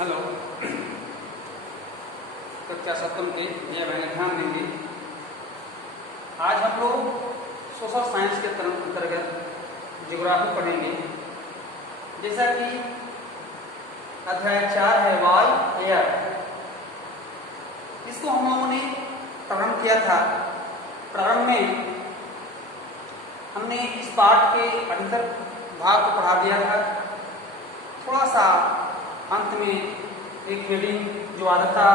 Hello. कक्षा सप्तम के यह मैंने ध्यान देंगे। आज हम लोग सोशल साइंस के अंतर्गत ज्योग्राफी पढ़ेंगे। जैसा कि अध्याय 4 है वायु एयर, इसको हम लोगों ने प्रारंभ किया था। प्रारंभ में हमने इस पाठ के अधिकतर भाग को पढ़ा दिया था। थोड़ा सा अंत में एक हेडिंग जो आधा था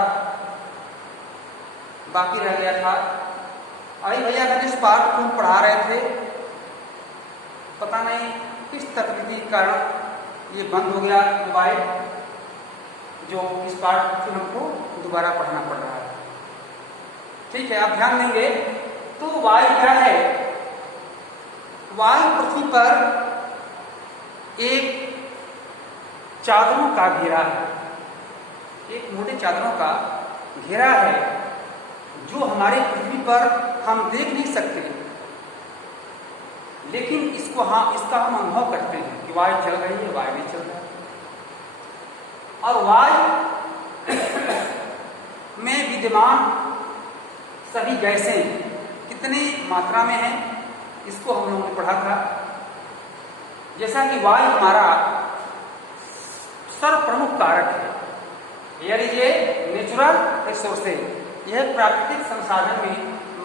बाकी रह गया था। अरे भैया अगर इस पाठ को हम पढ़ा रहे थे, पता नहीं किस तकनीकी कारण ये बंद हो गया मोबाइल, जो इस पाठ को हमको दोबारा पढ़ना पड़ रहा है। ठीक है, आप ध्यान देंगे। तो वायु क्या है? वायु पृथ्वी पर एक चादरों का घेरा है, एक मोटे चादरों का घेरा है जो हमारे पृथ्वी पर हम देख नहीं सकते, लेकिन इसका हम अनुभव करते हैं कि वायु चल रही है, वायु नहीं चल रही है। और वायु में विद्यमान सभी गैसें कितनी मात्रा में हैं, इसको हम लोगों ने पढ़ा था। जैसा कि वायु हमारा सर्वप्रमुख कारक है, यानी ये नेचुरल रिसोर्सेज, यह प्राकृतिक संसाधन में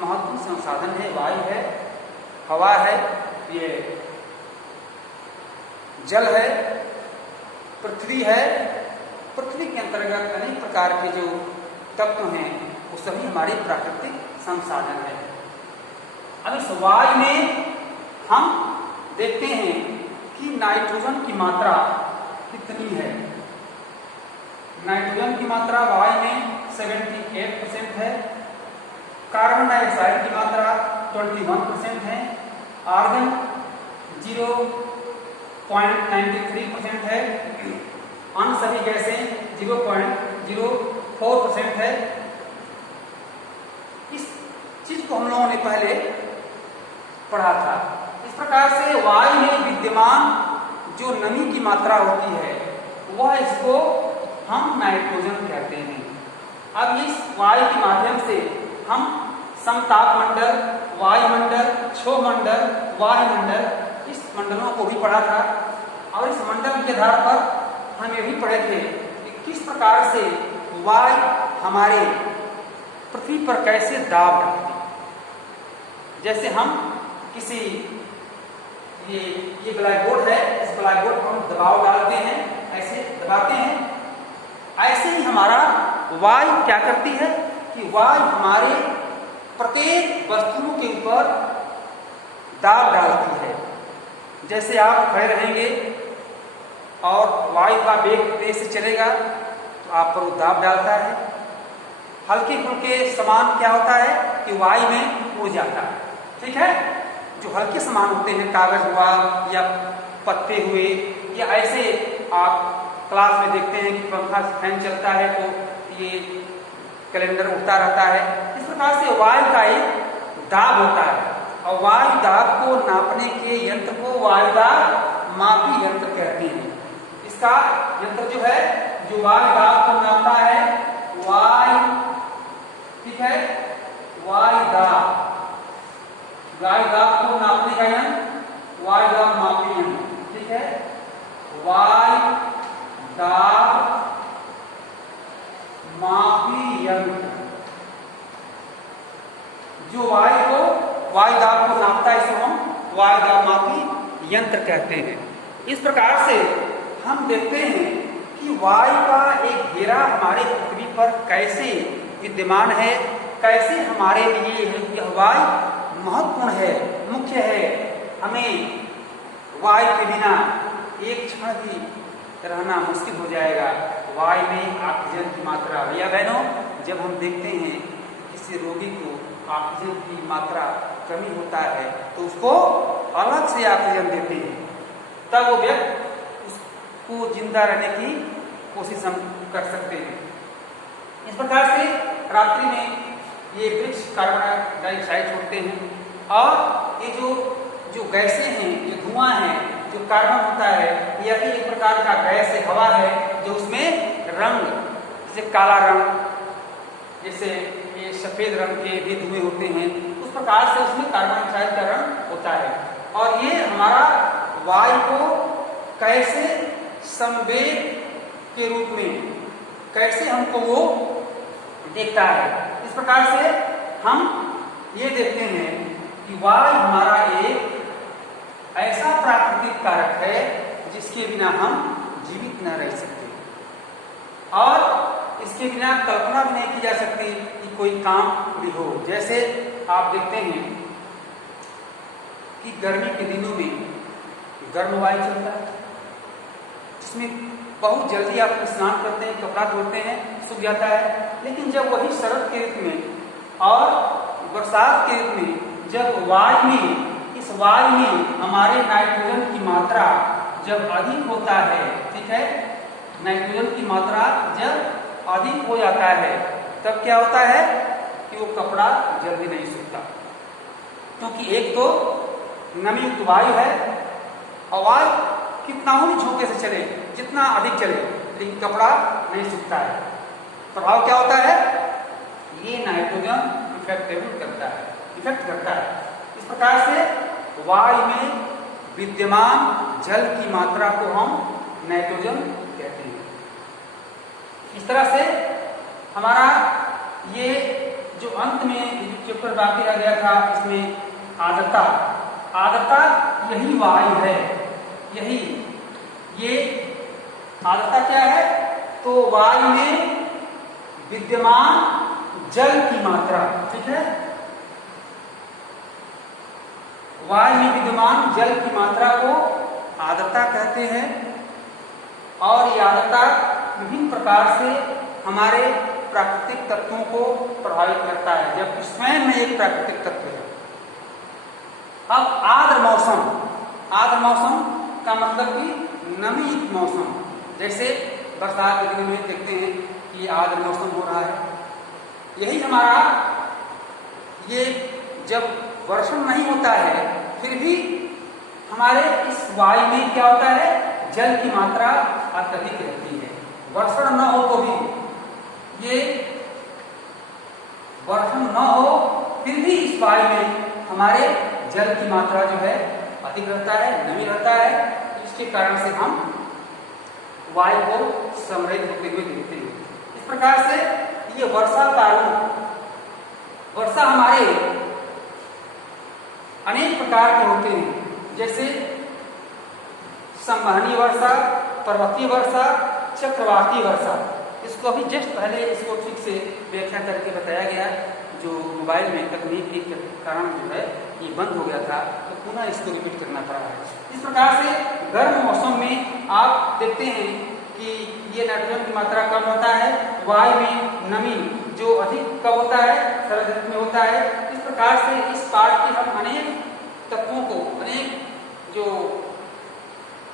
महत्वपूर्ण संसाधन है। वायु है, हवा है, ये जल है, पृथ्वी है। पृथ्वी के अंतर्गत अनेक प्रकार के जो तत्व हैं वो सभी हमारे प्राकृतिक संसाधन है। अब इस वायु में हम देखते हैं कि नाइट्रोजन की मात्रा कितनी है। नाइट्रोजन की मात्रा वायु में 78% है, कार्बन डाइऑक्साइड की मात्रा 21% है, आर्गन 0.93% है, अन्य सभी गैसें 0.04% है। इस चीज को हम लोगों ने पहले पढ़ा था। इस प्रकार से वायु में विद्यमान जो नमी की मात्रा होती है वह इसको हम नाइट्रोजन कहते हैं। अब इस वायु के माध्यम से हम समताप मंडल, वायुमंडल, क्षोभमंडल, वायुमंडल, इस मंडलों को भी पढ़ा था। और इस मंडल के आधार पर हम ये भी पढ़े थे कि किस प्रकार से वायु हमारे पृथ्वी पर कैसे दाब रखती है। जैसे हम किसी ये ब्लैक बोर्ड है, इस ब्लैक बोर्ड को हम दबाव डालते हैं, ऐसे दबाते हैं, ऐसे ही हमारा वायु क्या करती है कि वायु हमारे प्रत्येक वस्तुओं के ऊपर दाब डालती है। जैसे आप खड़े रहेंगे और वायु का वेग तेज से चलेगा तो आप पर वो दाब डालता है। हल्के फुल्के सामान क्या होता है कि वायु में उड़ जाता है। ठीक है, जो हल्के सामान होते हैं, कागज हुआ या पत्ते हुए, या ऐसे आप क्लास में देखते हैं कि पंखा फैन चलता है तो ये कैलेंडर उड़ता रहता है। इस प्रकार से वायु का एक दाब होता है, और वायु दाब को नापने के यंत्र को वायु दाब मापी यंत्र कहते हैं। इसका यंत्र जो है, जो वायु दाब को नापता है, वायु, ठीक है, वायु दाब को नापने का यंत्र वायु दाब मापी यंत्र, ठीक है, वायु दाब मापी यंत्र, जो वायु दाब को नापता है, इसको हम वायु दाब मापी यंत्र कहते हैं। इस प्रकार से हम देखते हैं कि वायु का एक घेरा हमारे पृथ्वी पर कैसे विद्यमान है, कैसे हमारे लिए यह वायु महत्वपूर्ण है, मुख्य है। हमें वायु के बिना एक क्षण भी रहना मुश्किल हो जाएगा। वायु में ऑक्सीजन की मात्रा, भैया बहनों, जब हम देखते हैं किसी रोगी को ऑक्सीजन की मात्रा कमी होता है तो उसको अलग से ऑक्सीजन देते हैं, तब वो व्यक्ति उसको जिंदा रहने की कोशिश हम कर सकते हैं। इस प्रकार से रात्रि में ये वृक्ष कार्बन डाइऑक्साइड छोड़ते हैं, और ये जो गैसें हैं, जो धुआं है, जो कार्बन होता है, यह भी एक प्रकार का गैस है, हवा है, जो उसमें रंग, जैसे काला रंग, जैसे ये सफेद रंग के भी धुएं होते हैं, उस प्रकार से उसमें कार्बन डाइऑक्साइड का रंग होता है। और ये हमारा वायु को कैसे संवेग के रूप में कैसे हमको वो देखता है, इस प्रकार से हम ये देखते हैं कि वायु हमारा एक ऐसा प्राकृतिक कारक है जिसके बिना हम जीवित न रह सकते, और इसके बिना कल्पना भी नहीं की जा सकती कि कोई काम भी हो। जैसे आप देखते हैं कि गर्मी के दिनों में गर्म वायु चलता है, जिसमें बहुत जल्दी आप स्नान करते हैं, कपड़ा धोते हैं, सूख जाता है। लेकिन जब वही शरद के ऋतु में और बरसात के ऋतु में जब वायु में, इस वायु में हमारे नाइट्रोजन की मात्रा जब अधिक होता है, ठीक है, नाइट्रोजन की मात्रा जब अधिक हो जाता है, तब क्या होता है कि वो कपड़ा जल्दी नहीं सूखता, क्योंकि एक तो नमी युक्त वायु है, और वायु कितना ही झोंके से चले, जितना अधिक चले, लेकिन कपड़ा नहीं सूखता है। प्रभाव क्या होता है, ये नाइट्रोजन इफेक्ट करता है। इस प्रकार से वायु में विद्यमान जल की मात्रा को हम नाइट्रोजन कहते हैं। इस तरह से हमारा ये जो अंत में चैप्टर बाकी रह गया था, इसमें आर्द्रता यही वायु है, यही ये आर्द्रता क्या है, तो वायु में विद्यमान जल की मात्रा, ठीक है, वायु में विद्यमान जल की मात्रा को आर्द्रता कहते हैं। और ये आर्द्रता विभिन्न प्रकार से हमारे प्राकृतिक तत्वों को प्रभावित करता है, जबकि स्वयं में एक प्राकृतिक तत्व है। अब आर्द्र मौसम का मतलब कि नमी युक्त मौसम, जैसे बरसात के दिनों में देखते हैं कि आर्द्र मौसम हो रहा है, यही हमारा ये जब वर्षण नहीं होता है, फिर भी हमारे इस वायु में क्या होता है, जल की मात्रा अत्यधिक रहती है। वर्षण न हो तो भी, ये वर्षण न हो फिर भी इस वायु में हमारे जल की मात्रा जो है अधिक रहता है, नमी रहता है। इसके कारण से हम वायु को समृद्ध होते हुए देखते हैं। इस प्रकार से ये वर्षा काल, वर्षा हमारे अनेक प्रकार के होते हैं, जैसे संवहनीय वर्षा, पर्वतीय वर्षा, चक्रवाती वर्षा। इसको अभी जस्ट पहले इसको ठीक से व्याख्या करके बताया गया, जो मोबाइल में तकनीक के कारण जो है ये बंद हो गया था, तो पुनः इसको रिपीट करना पड़ा है। इस प्रकार से गर्म मौसम में आप देखते हैं कि ये नाइट्रोजन की मात्रा कम होता है, वायु में नमी जो अधिक कब होता है, शरद ऋतु में होता है। इस प्रकार से इस पाठ के हम अनेक तत्वों को, अनेक जो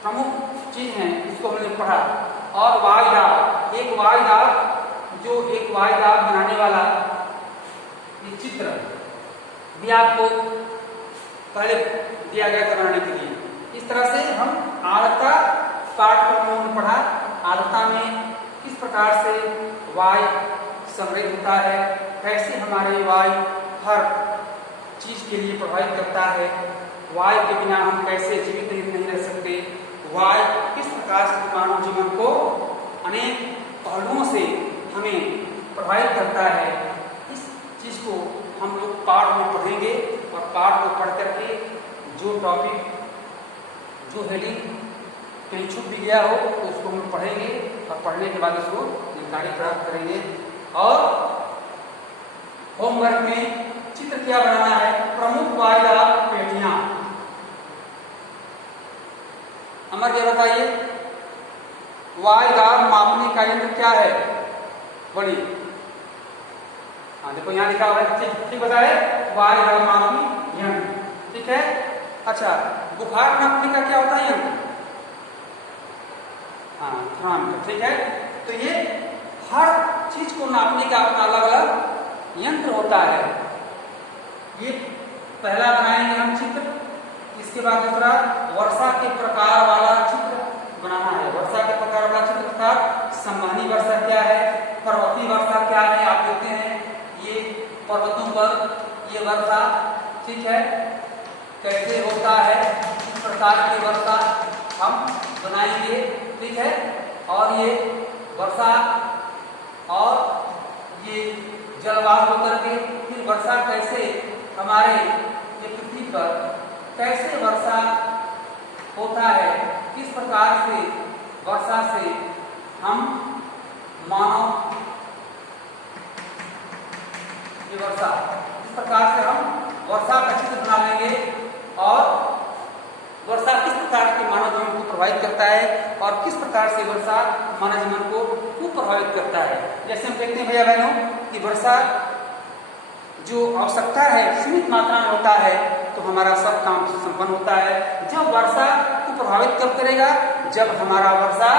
प्रमुख चीज हैं, इसको हमने पढ़ा। और वायुदाब, एक वायुदाब बनाने वाला ये चित्र भी आपको पहले दिया गया था बनाने के लिए। इस तरह से हम आर्द्रता पाठ को पढ़ा, आर्द्रता में किस प्रकार से वायु समृद्ध होता है, कैसे हमारे वायु हर चीज के लिए प्रभावित करता है, वायु के बिना हम कैसे जीवित नहीं रह सकते, वायु किस प्रकार से मानव जीवन को अनेक पहलुओं से हमें प्रभावित करता है। इस चीज को हम लोग पाठ में पढ़ेंगे, और पाठ को पढ़ करके जो टॉपिक, जो हेडिंग कहीं छूट भी गया हो तो उसको हम पढ़ेंगे, और पढ़ने के बाद उसको जानकारी प्राप्त करेंगे। और होमवर्क में चित्र क्या बनाना है, प्रमुख वायुदाब पेटियां। अमर जी बताइए, वायुदाब मापने का यंत्र क्या है, बड़ी, हाँ देखो यहाँ लिखा हुआ है, ठीक बताए, वायुदाब मापनी यंत्र, ठीक है। अच्छा, बुखार नापने का क्या होता है यंत्र, हाँ थर्मामीटर, ठीक है। तो ये हर चीज को नापने का अपना अलग अलग यंत्र होता है। ये पहला बनाएंगे हम चित्र, इसके बाद दूसरा वर्षा के प्रकार वाला चित्र बनाना है। वर्षा के प्रकार वाला चित्र अर्थात संवहनी वर्षा क्या है, पर्वतीय वर्षा क्या है। आप देखते हैं ये पर्वतों पर ये वर्षा, ठीक है, कैसे होता है, इस प्रकार की वर्षा हम बनाएंगे, ठीक है। और ये वर्षा और ये जलवायु होकर के फिर वर्षा कैसे हमारे ये पृथ्वी पर कैसे वर्षा होता है, किस प्रकार से वर्षा से हम मानव ये वर्षा, इस प्रकार से हम वर्षा का चित्र बना लेंगे और वर्षा किस प्रकार के मानव जीवन को प्रभावित करता है और किस प्रकार से वर्षा मानव जीवन को प्रभावित करता है। जैसे हम देखते हैं भैया बहनों कि वर्षा जो आवश्यकता है सीमित मात्रा में होता है तो हमारा सब काम संपन्न होता है। जब वर्षा को प्रभावित कब करेगा, जब हमारा वर्षा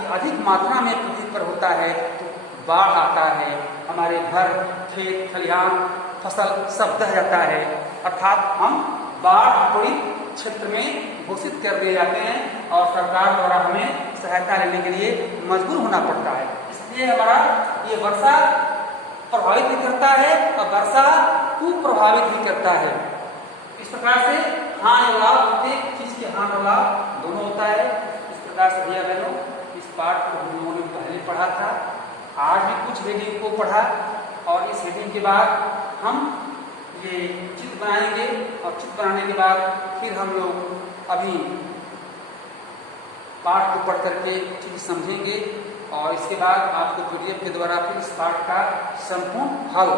ये अधिक मात्रा में पृथ्वी पर होता है तो बाढ़ आता है, हमारे घर खेत खलिहान फसल सब दह जाता है, अर्थात हम बाढ़ पीड़ित क्षेत्र में घोषित कर दिए जाते हैं और सरकार द्वारा हमें सहायता लेने के लिए मजबूर होना पड़ता है। इसलिए हमारा ये वर्षा प्रभावित भी करता है और वर्षा को प्रभावित भी करता है। इस प्रकार से हानि और लाभ, प्रत्येक चीज के हानि और लाभ दोनों होता है। इस प्रकार से भैया बहनों इस पाठ को हम लोगों ने पहले पढ़ा था, आज भी कुछ हेडिंग को पढ़ा और इस हेडिंग के बाद हम ये चित्र बनाएंगे और चित्र बनाने के बाद फिर हम लोग अभी पाठ को पढ़ करके चीज समझेंगे और इसके बाद आपको पीडीएफ के द्वारा फिर इस पाठ का संपूर्ण हल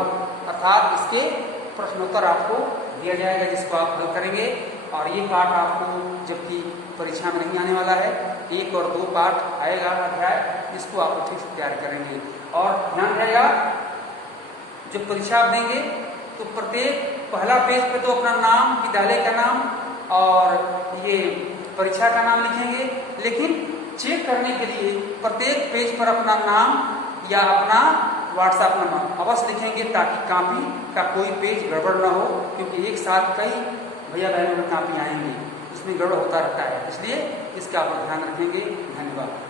अर्थात इसके प्रश्नोत्तर आपको दिया जाएगा जिसको आप हल करेंगे। और ये पाठ आपको जबकि परीक्षा में नहीं आने वाला है, 1 और 2 पाठ आएगा अध्याय, इसको आप ठीक से तैयार करेंगे। और ध्यान रहेगा जब परीक्षा आप देंगे तो प्रत्येक पहला पेज पे तो अपना नाम, विद्यालय का नाम और ये परीक्षा का नाम लिखेंगे, लेकिन चेक करने के लिए प्रत्येक पेज पर अपना नाम या अपना व्हाट्सएप नंबर अवश्य लिखेंगे ताकि कॉपी का कोई पेज गड़बड़ न हो, क्योंकि एक साथ कई भैया बहनों में कॉपी आएंगे, उसमें गड़बड़ होता रहता है, इसलिए इसका आप ध्यान रखेंगे। धन्यवाद।